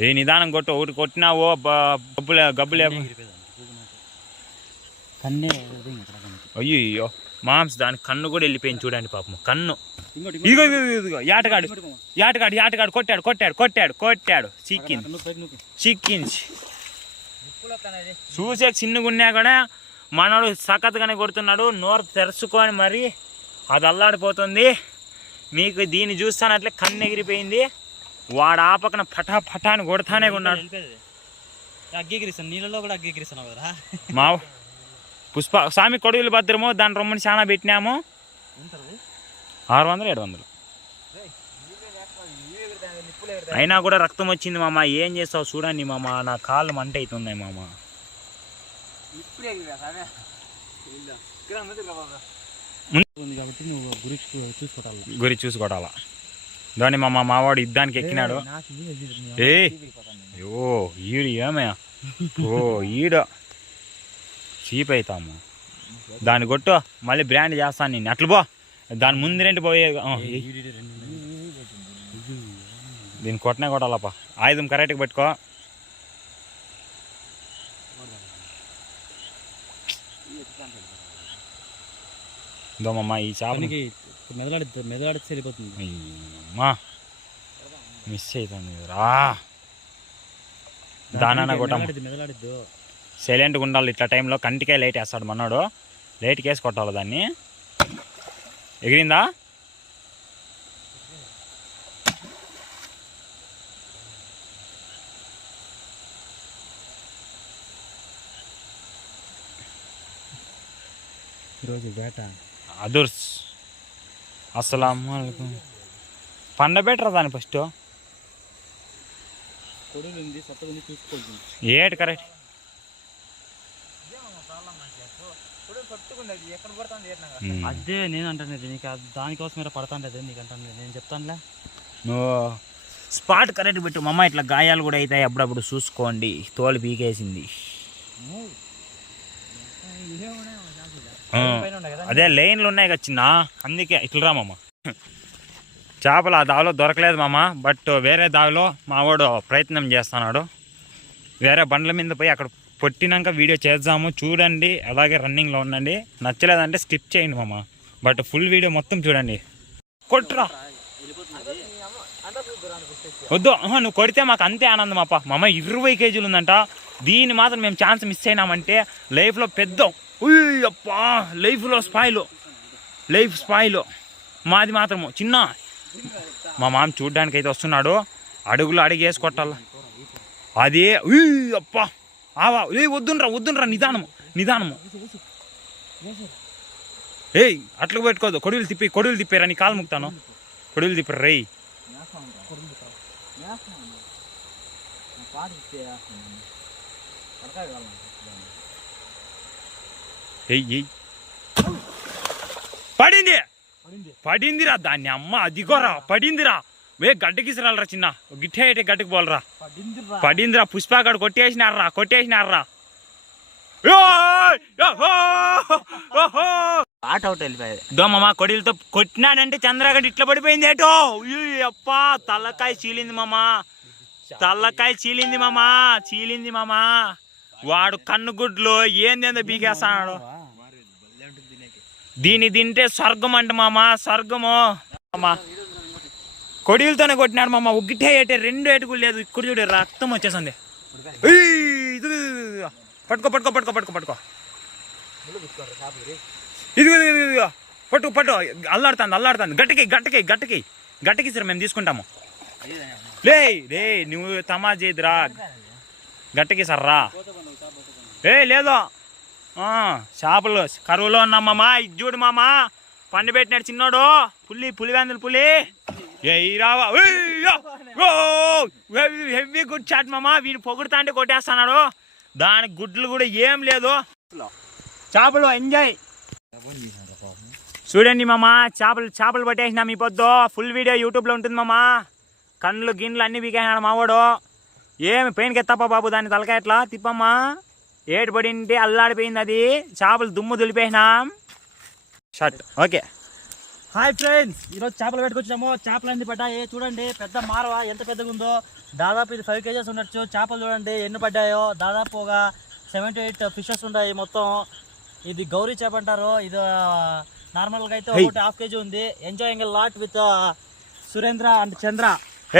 ఏ నిదానం కొట్టు, ఒకటి కొట్టినావో గబ్బులే. అయ్యో మాంస్ దాని కన్ను కూడా వెళ్ళిపోయింది చూడండి పాపం. కన్ను ఇదిగో యాటగాడు కొట్టాడు. చిక్కించి చూసే చిన్నగున్నా కూడా మనోడు సఖత్గానే కొడుతున్నాడు. నోరు తెరుచుకొని మరి అది అల్లాడిపోతుంది. మీకు దీన్ని చూస్తానట్లే కన్ను ఎగిరిపోయింది. వాడు ఆ పక్కన పటా అని కొడతానే ఉన్నాడు. అగ్గెగిరిస్తాను, నీళ్ళలో కూడా అగ్గెగిరిస్తాను కదా మా పుష్ప స్వామి కొడుగులు భద్రము. దాని రొమ్మని చాలా పెట్టినాము. 600-700 అయినా కూడా రక్తం వచ్చింది మామ. ఏం చేస్తావు చూడండి మామ, నా కాళ్ళు మంట అవుతున్నాయి మామ. గురి చూసుకోవాలా దాన్ని మావాడు యుద్ధానికి ఎక్కినాడు. ఈడు ఏమయ్యా, ఈడ చీప్ అవుతాము. దాన్ని కొట్టు, మళ్ళీ బ్రాండ్ చేస్తాను నేను. అట్లు పో, దాని ముందు రెంటి పోయే. దీన్ని కొట్టాలప్ప. ఆయుధం కరెక్ట్గా పెట్టుకో. దోమమ్మా ఈ చేపనికి మెదలాడి సరిపోతుంది. మిస్ అవుతుంది రా. దానా కొట్టాము. సైలెంట్గా ఉండాలి ఇట్లా టైంలో. కంటికే లైట్ వేస్తాడు మనోడు. లైట్కి వేసి కొట్టాలి దాన్ని. ఎగిరిందా? ఈరోజు బేట అదుర్స్. అస్సలం పండబెట్టరా దాన్ని ఫస్ట్. ఏటి కరెక్ట్. అదే నేను అంటాను నీకు, దానికోసం మీరు పడతాండేది నీకు అంటాను. నేను చెప్తానులే, నువ్వు స్పాట్ కరెక్ట్ పెట్టు మమ్మ. ఇట్లా గాయాలు కూడా అవుతాయి అప్పుడప్పుడు చూసుకోండి. తోలు పీకేసింది. అదే లైన్లు ఉన్నాయి కదా చిన్న, అందుకే ఇట్లా రామమ్మ. చేపలు ఆ దావిలో దొరకలేదు మామ. బట్ వేరే దావిలో మావాడు ప్రయత్నం చేస్తున్నాడు. వేరే బండ్ల మీద పోయి అక్కడ పొట్టినాక వీడియో చేద్దాము, చూడండి. అలాగే రన్నింగ్లో ఉండండి. నచ్చలేదంటే స్కిప్ చేయండి మామ. బట్ ఫుల్ వీడియో మొత్తం చూడండి. కొట్టురా వద్దు, నువ్వు కొడితే మాకు అంతే ఆనందం అప్ప. మామ 20 కేజీలు ఉందంట. దీన్ని మాత్రం మేము ఛాన్స్ మిస్ అయినామంటే లైఫ్లో పెద్ద అప్పా లైఫ్లో లైఫ్ స్పాయిల్ మాది మాత్రము చిన్న. మా మామ చూడ్డానికి అయితే వస్తున్నాడు. అడుగులు అడిగేసి కొట్టాల. అదే అప్పా వద్దునరా నిదానము. ఏయ్ అట్లా పెట్టుకోదు. కొడులు తిప్పారా నీ కాలు ముక్తాను. కొడులు తిప్పారు రేయ్. పడిందిరా దాన్ని అమ్మ. అదిగోరా పడిందిరా. గడ్డకిసిరాలరా చిన్న. గిట్టే అయితే గడ్డకి పోలరా. పడిందిరా. పుష్పాగాడు కొట్టేసినారా. దోమమ్మా కొడిలతో కొట్టినాడంటే చంద్రగడ్డ ఇట్లా పడిపోయింది ఏటో. అప్పా తల్లకాయ చీలింది మామా. వాడు కన్నుగుడ్లు ఏందేందో బీకేస్తాడు. దీన్ని తింటే స్వర్గం అంట మామా, స్వర్గము. కొడిలతోనే కొట్టినాడు మామ. ఒక్కటే ఏటే 2 ఏటుకులు లేదు. ఇక్కడ చూడు రక్తం వచ్చేసింది. పట్టుకో ఇదిగో పట్టు. అల్లాడుతాంది. గట్టికి సార్ మేము తీసుకుంటాము. లే నువ్వు తమా చేయదురా. గట్టికి సర్రా. లేదో చేపలు కరువులో ఉన్నామమ్మా. ఇది చూడు మామా, పండు పెట్టినాడు చిన్నోడు. పులివెందులు పులి. రావా హెవీ గుడ్ షాట్ మామా. వీని పొగుడుతా అంటే కొట్టేస్తున్నాడు. దానికి గుడ్లు కూడా ఏం లేదు. చేపలు ఎంజాయ్ చూడండి మామా. చేపలు పట్టేసినాం ఈ పొద్దు. ఫుల్ వీడియో యూట్యూబ్లో ఉంటుంది మామా. కళ్ళు గిన్నెలు అన్ని పీకేసినాడు మావాడు. ఏమి పెయిన్కి ఎత్తప్ప బాబు దాన్ని తలకాయ ఎట్లా తిప్పమ్మా. ఏటు పడింటే అల్లాడిపోయింది అది. చేపలు దుమ్ము దులిపేసినాం. Shirt okay. హాయ్ ఫ్రెండ్స్, ఈరోజు చేపలు పెట్టుకొచ్చాము. చేపలు అన్ని పడ్డాయి చూడండి. పెద్ద మారవ ఎంత పెద్దగా ఉందో, దాదాపు ఇది 5 kgs ఉండొచ్చు. చేపలు చూడండి ఎన్ని పడ్డాయో, దాదాపు ఒక 7 to 8 ఫిషెస్ ఉన్నాయి మొత్తం. ఇది గౌరీ చేప అంటారు. ఇది నార్మల్గా అయితే ఒకటి 1/2 kg ఉంది. Enjoying lot with Surendra and Chandra.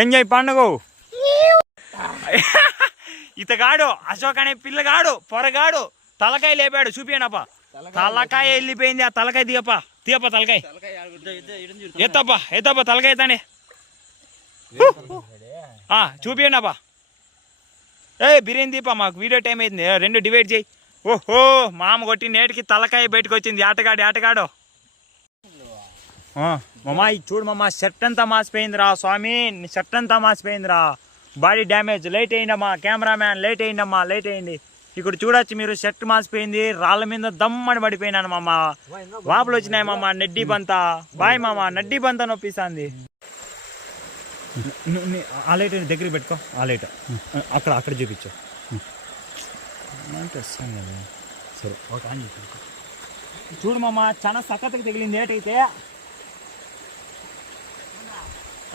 Enjoy పండుగ. ఇతగాడు అశోక్ అనే పిల్లగాడు పొరగాడు తలకాయ లేపాడు. చూపియనప్పా, తలకాయ వెళ్ళిపోయింది. ఆ తలకాయ తీయప్ప తలకాయ ఎత్తప్ప తలకాయ తానే చూపియండిప్పా. బిర్యానీ దీపా, మాకు వీడియో టైం అయింది. 2 డివైడ్ చేయి. ఓహో, మామ కొట్టి నేటికి తలకాయ బయటకు వచ్చింది. ఆటగాడు మమ్మా చూడు మమ్మా, షర్ట్ అంతా మాసిపోయిందిరా స్వామి, షర్ట్ అంతా మాసిపోయిందిరా. Body damage. లైట్ అయ్యిందమ్మా, కెమెరామ్యాన్ లైట్ అయ్యింది. ఇక్కడ చూడొచ్చు మీరు, షర్ట్ మాసిపోయింది. రాళ్ళ మీద దమ్మని పడిపోయినాను మామ. వాపులు వచ్చినాయి మామ. నడ్డీ బంత బాయ్ మామ, నడ్డీ బంత నొప్పిస్తుంది. ఆ లైట్ దగ్గరికి పెట్టుకో. ఆ లైట్ అక్కడ చూపించు. సరే ఓకే. చూడు మామ, చాలా సక్కతకి తగిలింది. ఏటైతే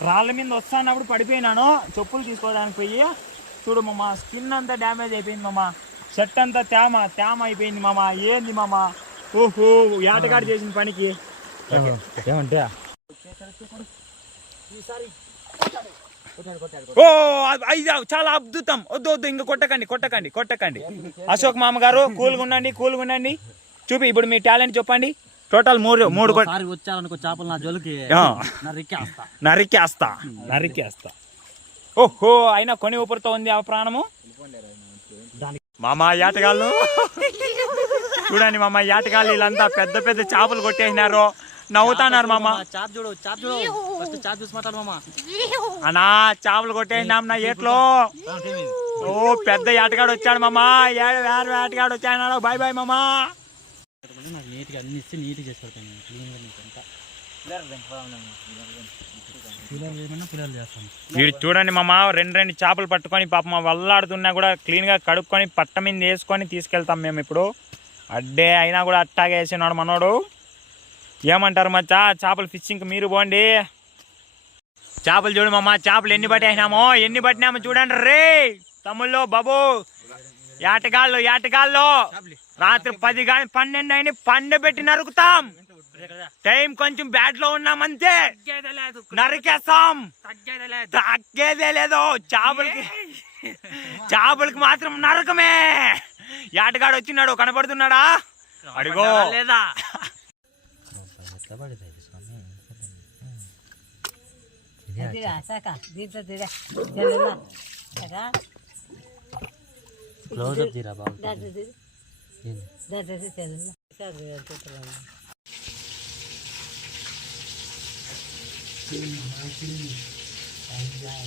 రాళ్ళ మీద వస్తానప్పుడు పడిపోయినాను. చెప్పులు తీసుకోవడానికి పోయి. చూడు మామ, స్కిన్ అంతా డ్యామేజ్ అయిపోయింది మామ. షర్ట్ అంతా తేమ అయిపోయింది మామ. ఏంది మామ? ఓహో, ఏటగాడు చేసిన పనికి ఏమంటే ఓ అయ్యా, చాలా అద్భుతం. వద్దు ఇంకా కొట్టకండి. అశోక్ మామ గారు కూల్గా ఉండండి. చూపి ఇప్పుడు మీ టాలెంట్ చెప్పండి. టోటల్ మూడు వచ్చారనుకో చేపలు నా జోలికి నరికేస్తా. ఓహో, అయినా కొని ఊపిరితో ఉంది ఆ ప్రాణము. మామ ఏటగాళ్ళు చూడండి మామ, ఏటగాళ్ళు వీళ్ళంతా పెద్ద చేపలు కొట్టేసినారు. నవ్వుతున్నారు మామ. చాప్ చూడు ఫస్ట్ చాప్ చూసి మాట్లాడు మామ. అన్నా చేపలు కొట్టేసినాం నా ఏట్లో. ఓ పెద్ద ఏటగాడు వచ్చాడు మామ. వేరే ఏటగాడు వచ్చాడు. బాయ్ మామ. నీట్గా అన్ని ఇచ్చి నీట్గా చేసి పెడతాను. వీడు చూడండి మామ, 2 చేపలు పట్టుకొని పాపం వల్లాడుతున్నా కూడా క్లీన్గా కడుక్కొని పట్ట మీద వేసుకొని తీసుకెళ్తాం మేము ఇప్పుడు. అడ్డే అయినా కూడా అట్టాగే వేసినాడు మనోడు. ఏమంటారు మచ్చా? చేపలు ఫిషింగ్ మీరు పోండి. చేపలు చూడు మామ, చేపలు ఎన్ని పట్టినామో చూడండి రే తమ్ముళ్ళు బాబు. ఏటగాళ్ళు రాత్రి 10 కానీ 12 అయినా పండబెట్టి నరుకుతాం. టైం కొంచెం బ్యాడ్ లో ఉన్నామంతే, నరికేస్తాం. తగ్గేదే లేదు. చేపలకి మాత్రం నరకమే. ఏటగాడు వచ్చినాడు, కనపడుతున్నాడా? అడిగో లేదా? క్లోజప్ తీరా బాబు. Enjoy.